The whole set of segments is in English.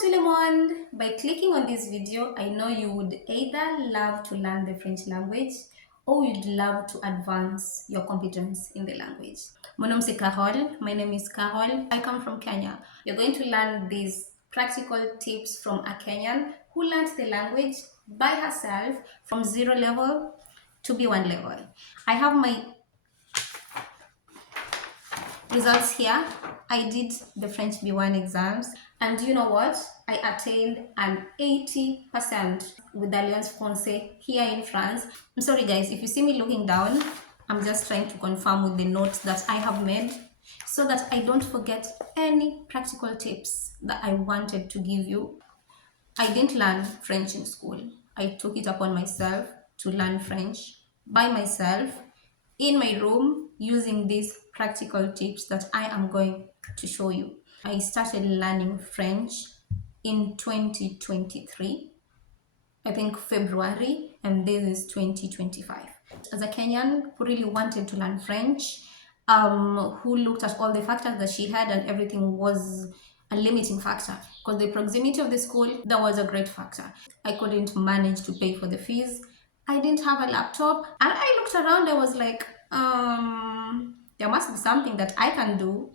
tout le monde! By clicking on this video, I know you would either love to learn the French language or you'd love to advance your competence in the language. Mon nom c'est Carole. My name is Carole. I come from Kenya. You're going to learn these practical tips from a Kenyan who learned the language by herself from 0 level to B1 level. I have my results here. I did the French B1 exams, and you know what? I attained an 80% with Alliance Française here in France. I'm sorry guys, if you see me looking down, I'm just trying to confirm with the notes that I have made so that I don't forget any practical tips that I wanted to give you. I didn't learn French in school. I took it upon myself to learn French by myself in my room using these practical tips that I am going to show you. I started learning French in 2023, I think February, and this is 2025. As a Kenyan who really wanted to learn French, who looked at all the factors that she had, and everything was a limiting factor because the proximity of the school, that was a great factor. I couldn't manage to pay for the fees. I didn't have a laptop, and I looked around. I was like, there must be something that I can do.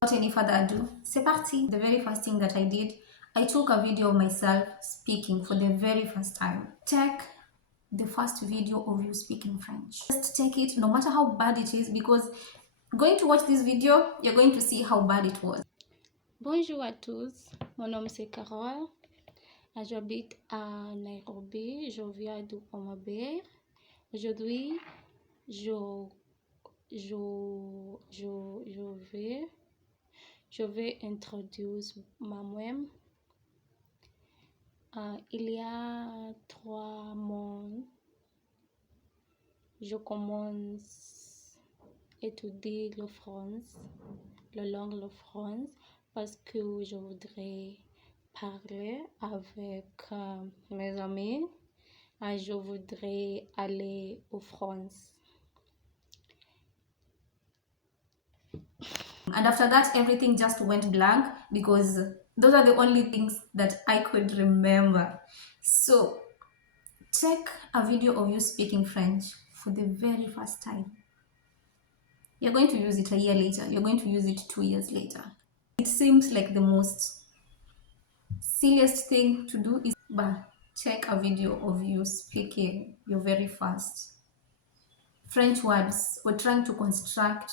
Without any further ado, c'est parti. The very first thing that I did, I took a video of myself speaking for the very first time. Check the first video of you speaking French. Just take it, no matter how bad it is, because going to watch this video, you're going to see how bad it was. Bonjour à tous, mon nom c'est Carole, j'habite à Nairobi, je viens du Comabé. Aujourd'hui, je vais introduire moi-même. Il y a 3 mois, je commence à étudier le français, la langue le français, parce que je voudrais parler avec mes amis et je voudrais aller en France. And after that, everything just went blank because those are the only things that I could remember. So check a video of you speaking French for the very first time. You're going to use it a year later. You're going to use it 2 years later. It seems like the most silliest thing to do is, but check a video of you speaking your very first French words or trying to construct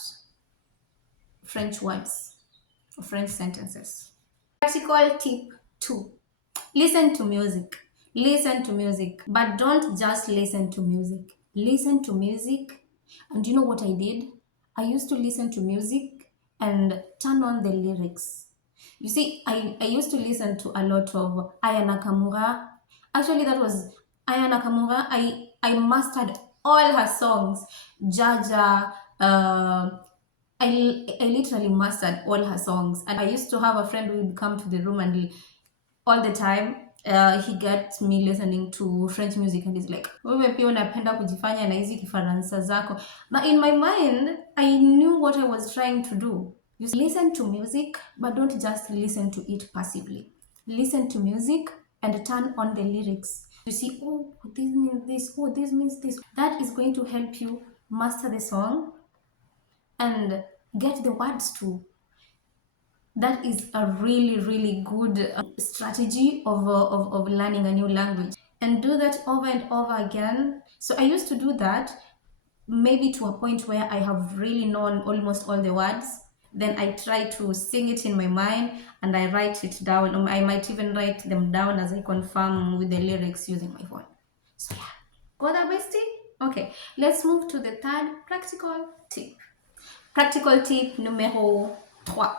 French words or French sentences. Practical tip 2. Listen to music. Listen to music. But don't just listen to music. Listen to music. And you know what I did? I used to listen to music and turn on the lyrics. You see, I used to listen to a lot of Aya Nakamura. Actually, that was Aya Nakamura. I mastered all her songs. Jaja, I literally mastered all her songs. And I used to have a friend who would come to the room and all the time he gets me listening to French music and he's like, wewe pia unapenda kujifanya na hizi kifaransa zako. But in my mind, I knew what I was trying to do. You listen to music, but don't just listen to it passively. Listen to music and turn on the lyrics. You see, oh, this means this, oh, this means this. That is going to help you master the song and get the words too. That is a really, really good strategy of learning a new language. And do that over and over again. So I used to do that maybe to a point where I have really known almost all the words. Then I try to sing it in my mind and I write it down. Or I might even write them down as I confirm with the lyrics using my phone. So yeah, got that, bestie? Okay, let's move to the third practical tip. Practical tip numéro 3.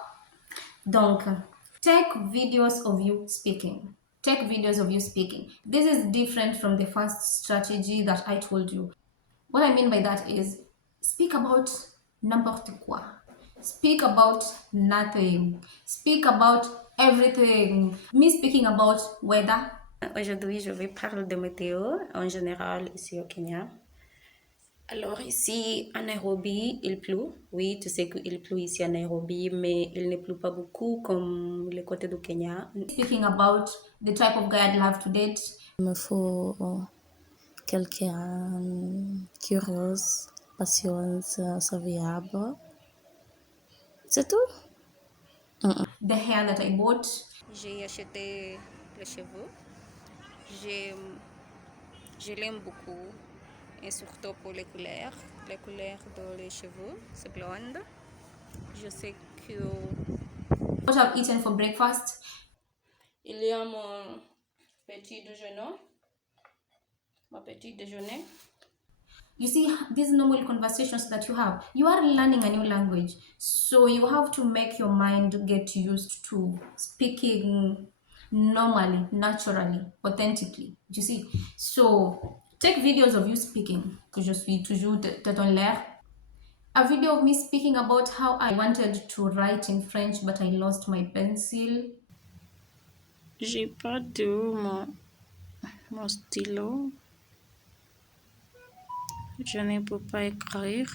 Donc, take videos of you speaking. Take videos of you speaking. This is different from the first strategy that I told you. What I mean by that is speak about n'importe quoi. Speak about nothing. Speak about everything. Me speaking about weather. Aujourd'hui, je vais parler de météo en général ici au Kenya. Alors ici à Nairobi, il pleut. Oui, tu sais qu'il pleut ici à Nairobi, mais il ne pleut pas beaucoup comme le côté du Kenya. Speaking about the type of guy I'd love to date. Il me faut quelqu'un curieux, patient, serviable. C'est tout. The hair that I bought. J'ai acheté les cheveux. J'ai, je l'aime beaucoup. Et surtout pour les couleurs. Les couleurs de les cheveux, c'est blonde. Je sais que What I've eaten for breakfast. il y a mon petit déjeuner. Mon petit déjeuner. You see, these normal conversations that you are learning a new language. So you have to make your mind get used to speaking normally, naturally, authentically. You see? So take videos of you speaking. Que je suis toujours tête en l'air. A video of me speaking about how I wanted to write in French, but I lost my pencil. J'ai pas de mon stylo. Je ne peux pas écrire.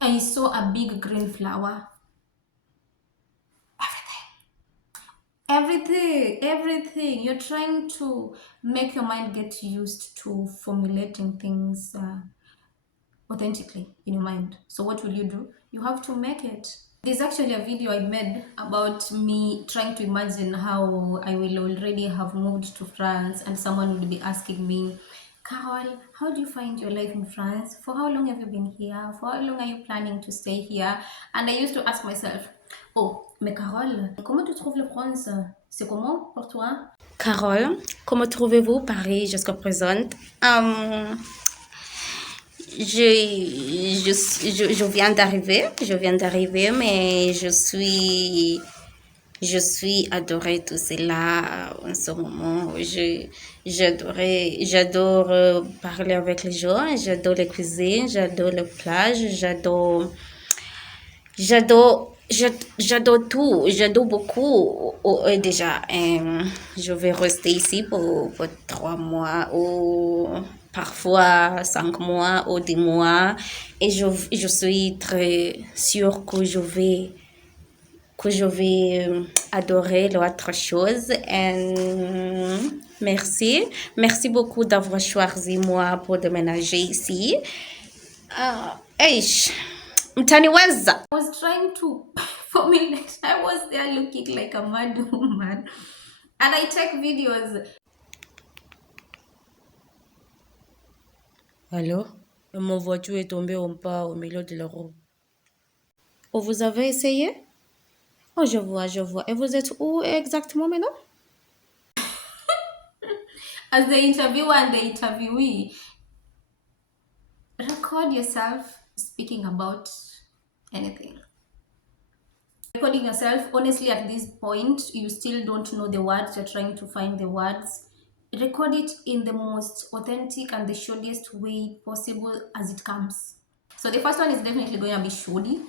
I saw a big green flower. Everything. You're trying to make your mind get used to formulating things authentically in your mind. So what will you do? You have to make it. There's actually a video I made about me trying to imagine how I will already have moved to France and someone would be asking me, Carol, how do you find your life in France? For how long have you been here? For how long are you planning to stay here? And I used to ask myself, oh, mais Carole, comment tu trouves le France? C'est comment pour toi? Carole, comment trouvez-vous Paris jusqu'à présent? Je viens d'arriver, mais je suis adorée tout cela en ce moment. J'adore parler avec les gens, j'adore les cuisines, j'adore les plages, j'adore tout, j'adore beaucoup. Déjà, je vais rester ici pour 3 mois ou parfois 5 mois ou 10 mois. Et je suis très sûre que je vais adorer l'autre chose. Merci. Merci beaucoup d'avoir choisi moi pour déménager ici. Eish. Mtaniweza. I was trying to formulate. I was there looking like a mad woman. And I take videos. Allô? Mon voiture est tombée en pas au milieu de la route. Oh, vous avez essayé? Oh, je vois, je vois. Et vous êtes où exactement maintenant? As the interviewer and the interviewee, record yourself speaking about anything. Recording yourself, honestly, at this point, you still don't know the words, you're trying to find the words. Record it in the most authentic and the shortest way possible as it comes. So the first one is definitely going to be shoddy.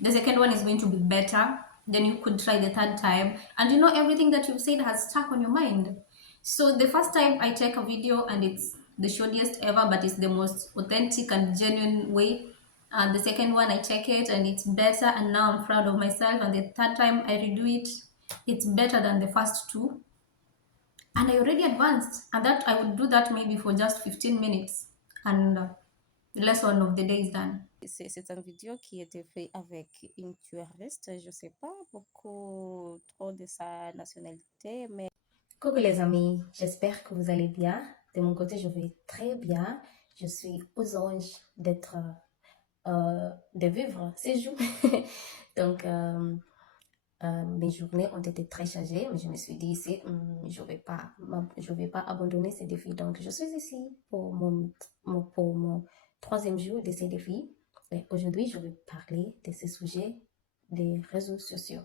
The second one is going to be better. Then you could try the third time. And you know, everything that you've said has stuck on your mind. So the first time I take a video and it's the shortest ever, but it's the most authentic and genuine way. And the second one I check it and it's better, and now I'm proud of myself. And the third time I redo it, it's better than the first two. And I already advanced, and that I would do that maybe for just 15 minutes, and the lesson of the day is done. C'est une vidéo qui a été faite avec une touriste. Je ne sais pas beaucoup trop de sa nationalité, mais... Coucou les amis, j'espère que vous allez bien. De mon côté, je vais très bien. Je suis aux anges de vivre ces jours. Donc, mes journées ont été très chargées, mais je me suis dit ici, je vais pas abandonner ces défis. Donc, je suis ici pour mon troisième jour de ces défis. Et aujourd'hui, je vais parler de ce sujet des réseaux sociaux.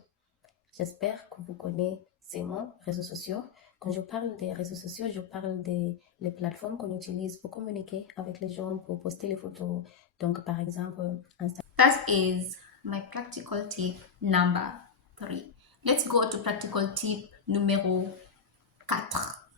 J'espère que vous connaissez ces mots, réseaux sociaux. Quand je parle des réseaux sociaux, je parle des les plateformes qu'on utilise pour communiquer avec les gens, pour poster les photos. Donc, par exemple, Instagram. That is my practical tip number 3. Let's go to practical tip numéro 4.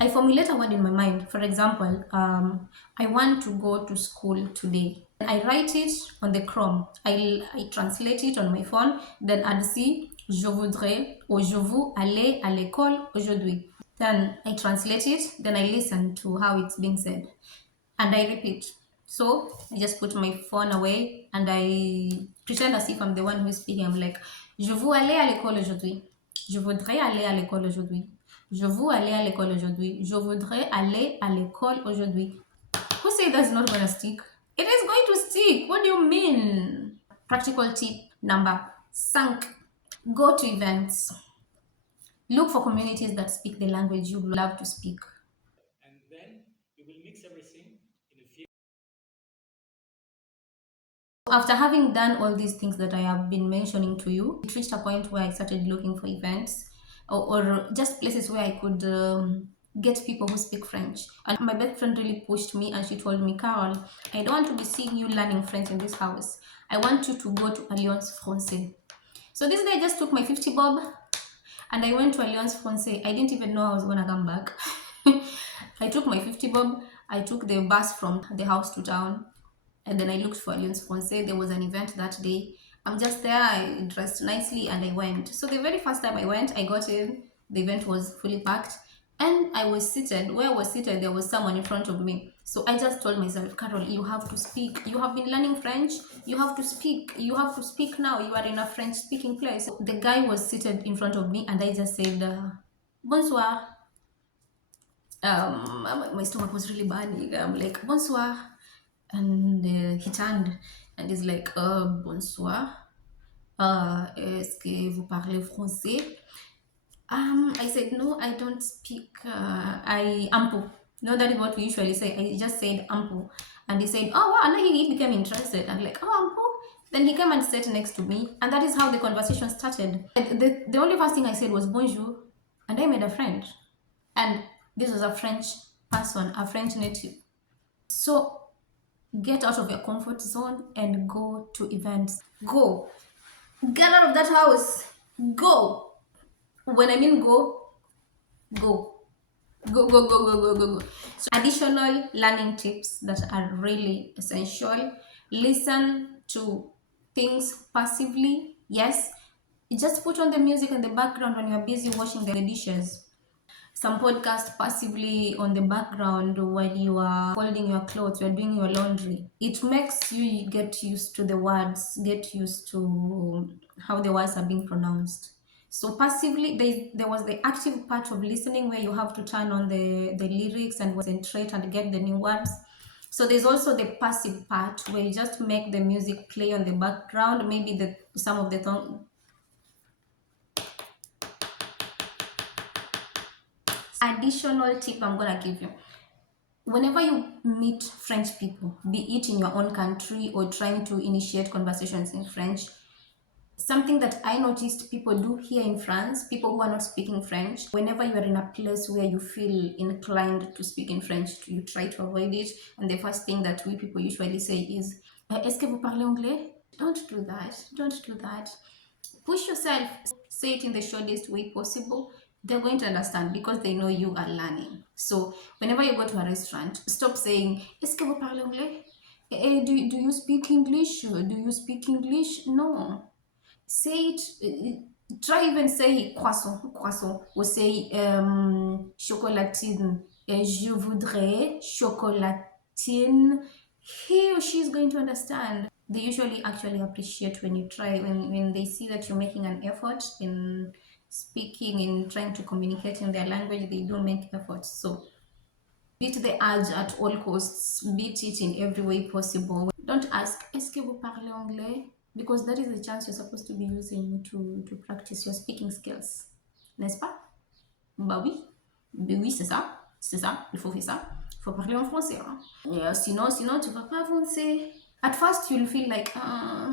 I formulate a word in my mind. For example, I want to go to school today. I write it on the Chrome. I translate it on my phone. Then I'd see je voudrais or je veux aller à l'école aujourd'hui. Then I translate it. Then I listen to how it's being said, and I repeat. So I just put my phone away and I pretend as if I'm the one who is speaking. I'm like, je veux aller à l'école aujourd'hui. Je voudrais aller à l'école aujourd'hui. Je veux aller à l'école aujourd'hui. Je voudrais aller à l'école aujourd'hui. Who say that's not gonna stick? It is going to stick. What do you mean? Practical tip number 5. Go to events. Look for communities that speak the language you love to speak. And then you will mix everything in a few. After having done all these things that I have been mentioning to you, it reached a point where I started looking for events or just places where I could get people who speak French. And my best friend really pushed me and she told me, Carol, I don't want to be seeing you learning French in this house. I want you to go to Alliance Française. So this day I just took my 50 bob and I went to Alliance Française. I didn't even know I was gonna come back. I took my 50 bob, I took the bus from the house to town, and then I looked for Alliance Française. There was an event that day. I'm just there, I dressed nicely and I went. So the very first time I went, I got in, the event was fully packed, and I was seated. Where I was seated, there was someone in front of me. So I just told myself, Carol, you have to speak. You have been learning French. You have to speak. You have to speak now. You are in a French speaking place. So the guy was seated in front of me and I just said, bonsoir. My stomach was really burning. I'm like, bonsoir. And he turned and he's like, bonsoir. Est-ce que vous parlez français? I said, no, I don't speak. I ample. No, that is what we usually say. I just said ample. And he said, oh, wow. And then he became interested. And like, oh, ample. Then he came and sat next to me. And that is how the conversation started. The only first thing I said was bonjour. And I made a friend. And this was a French person, a French native. So get out of your comfort zone and go to events. Go. Get out of that house. Go. When I mean go, go. Go, go, go, go, go, go, go. So additional learning tips that are really essential. Listen to things passively. Yes. You just put on the music in the background when you're busy washing the dishes. Some podcast passively on the background while you are folding your clothes, you're doing your laundry. It makes you get used to the words, get used to how the words are being pronounced. So passively, there was the active part of listening where you have to turn on the lyrics and concentrate and get the new words. So there's also the passive part where you just make the music play on the background. Maybe some of the additional tip I'm gonna give you. Whenever you meet French people, be it in your own country or trying to initiate conversations in French, something that I noticed people do here in France, people who are not speaking French, whenever you are in a place where you feel inclined to speak in French, you try to avoid it. And the first thing that we people usually say is, est-ce que vous parlez anglais? Don't do that. Don't do that. Push yourself. Say it in the shortest way possible. They're going to understand because they know you are learning. So whenever you go to a restaurant, stop saying, est-ce que vous parlez anglais? Do you speak English? Do you speak English? No. Say it. Try even say croissant, or say chocolatine. Je voudrais chocolatine. He or she is going to understand. They usually actually appreciate when you try, when they see that you're making an effort in speaking, in trying to communicate in their language, they do make efforts. So beat the urge at all costs, beat it in every way possible. Don't ask, est-ce que vous parlez anglais? Because that is the chance you're supposed to be using to practice your speaking skills. N'est-ce pas? Bah oui. Ben oui, c'est ça. C'est ça. Il faut faire ça. Il faut parler en français. Hein? Sinon, tu vas pas avancer. At first, you'll feel like,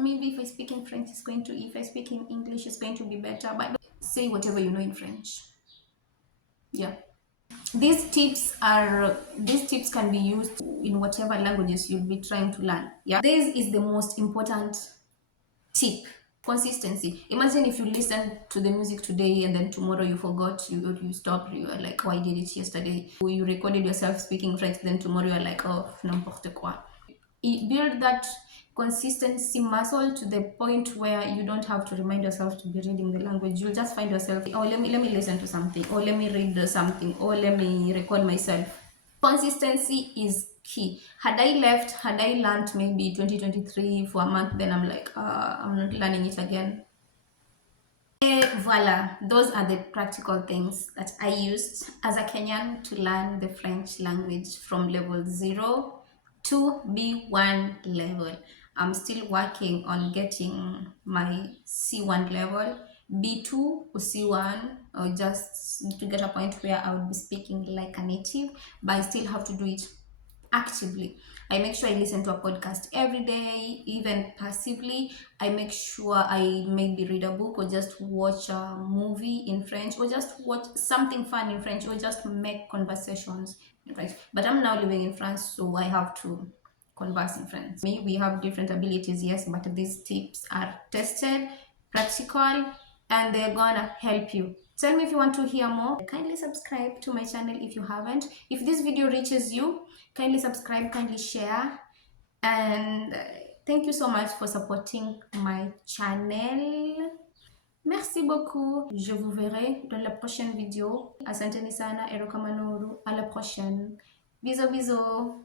maybe if I speak in French, if I speak in English, it's going to be better. But say whatever you know in French. Yeah. These tips can be used in whatever languages you'll be trying to learn. Yeah. This is the most important tip Consistency. Imagine if you listen to the music today and then tomorrow you forgot, you stopped, you are like, oh, I did it yesterday. You recorded yourself speaking French, then tomorrow you are like, oh, n'importe quoi. Build that consistency muscle to the point where you don't have to remind yourself to be reading the language. You'll just find yourself, oh, let me listen to something, or let me read something, or let me record myself. Consistency is key. Had I learned maybe 2023 for a month, then I'm like, I'm not learning it again. Voila, those are the practical things that I used as a Kenyan to learn the French language from level 0 to B1 level. I'm still working on getting my C1 level, B2 or C1, or just to get a point where I would be speaking like a native, but I still have to do it actively. I make sure I listen to a podcast every day, even passively. I make sure I maybe read a book or just watch a movie in French, or just watch something fun in French, or just make conversations in French. But I'm now living in France, so I have to converse in French. We have different abilities, yes, but these tips are tested, practical, and they're gonna help you. Tell me if you want to hear more. Kindly subscribe to my channel if you haven't. If this video reaches you, kindly subscribe, kindly share, and thank you so much for supporting my channel. Merci beaucoup. Je vous verrai dans la prochaine vidéo. Asanteni sana, Eroka Manoru. À la prochaine. Bisous, bisous.